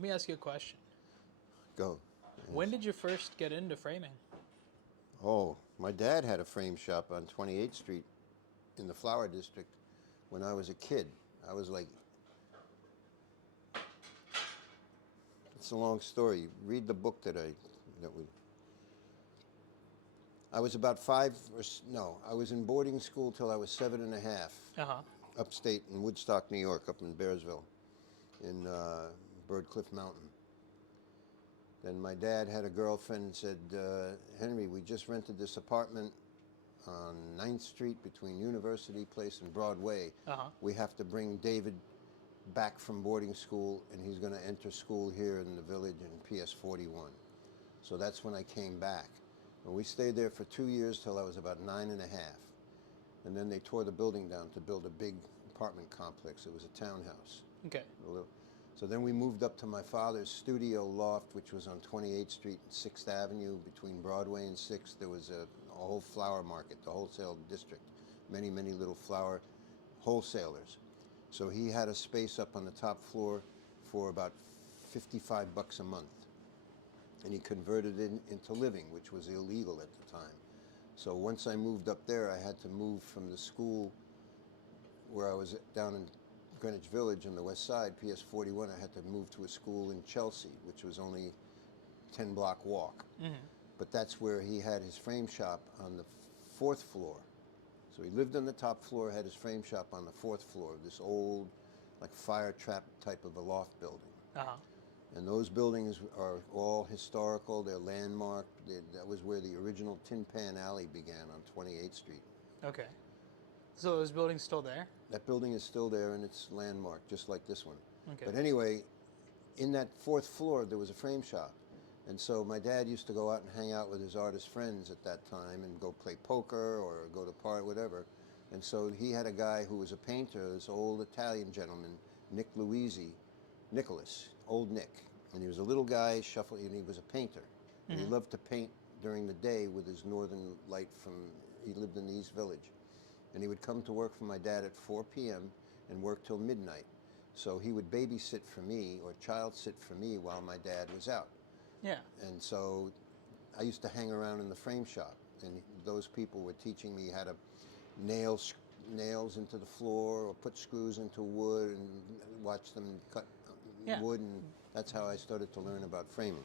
let me ask you a question. Go. When did you first get into framing? Oh, my dad had a frame shop on 28th Street in the Flower District when I was a kid. I was like, it's a long story. Read the book that we. I was about no, I was in boarding school till I was 7 and a half, Uh huh. upstate in Woodstock, New York, up in Bearsville, in Bird Cliff Mountain. Then my dad had a girlfriend and said, Henry, we just rented this apartment on 9th Street between University Place and Broadway. Uh huh. We have to bring David back from boarding school, and he's going to enter school here in the village in PS 41. So that's when I came back. And we stayed there for 2 years till I was about 9 and a half. And then they tore the building down to build a big apartment complex. It was a townhouse. Okay. So then we moved up to my father's studio loft, which was on 28th Street and 6th Avenue between Broadway and 6th. There was a whole flower market, the wholesale district, many, many little flower wholesalers. So he had a space up on the top floor for about $55 a month. And he converted it into living, which was illegal at the time. So once I moved up there, I had to move from the school where I was down in Greenwich Village on the west side, PS 41. I had to move to a school in Chelsea, which was only 10-block walk. Mm-hmm. But that's where he had his frame shop on the fourth floor. So he lived on the top floor, had his frame shop on the fourth floor of this old, like fire trap type of a loft building. Uh huh. And those buildings are all historical. They're landmarked. That was where the original Tin Pan Alley began on 28th Street. Okay. So those buildings still there? That building is still there, and it's landmarked, just like this one. Okay. But anyway, in that fourth floor, there was a frame shop. And so my dad used to go out and hang out with his artist friends at that time and go play poker or go to whatever. And so he had a guy who was a painter, this old Italian gentleman, Nicholas, old Nick. And he was a little guy, and he was a painter. And he loved to paint during the day with his northern light he lived in the East Village. And he would come to work for my dad at 4 p.m. and work till midnight. So he would babysit for me or child sit for me while my dad was out. Yeah. And so I used to hang around in the frame shop, and those people were teaching me how to nails into the floor or put screws into wood and watch them cut wood, and that's how I started to learn about framing.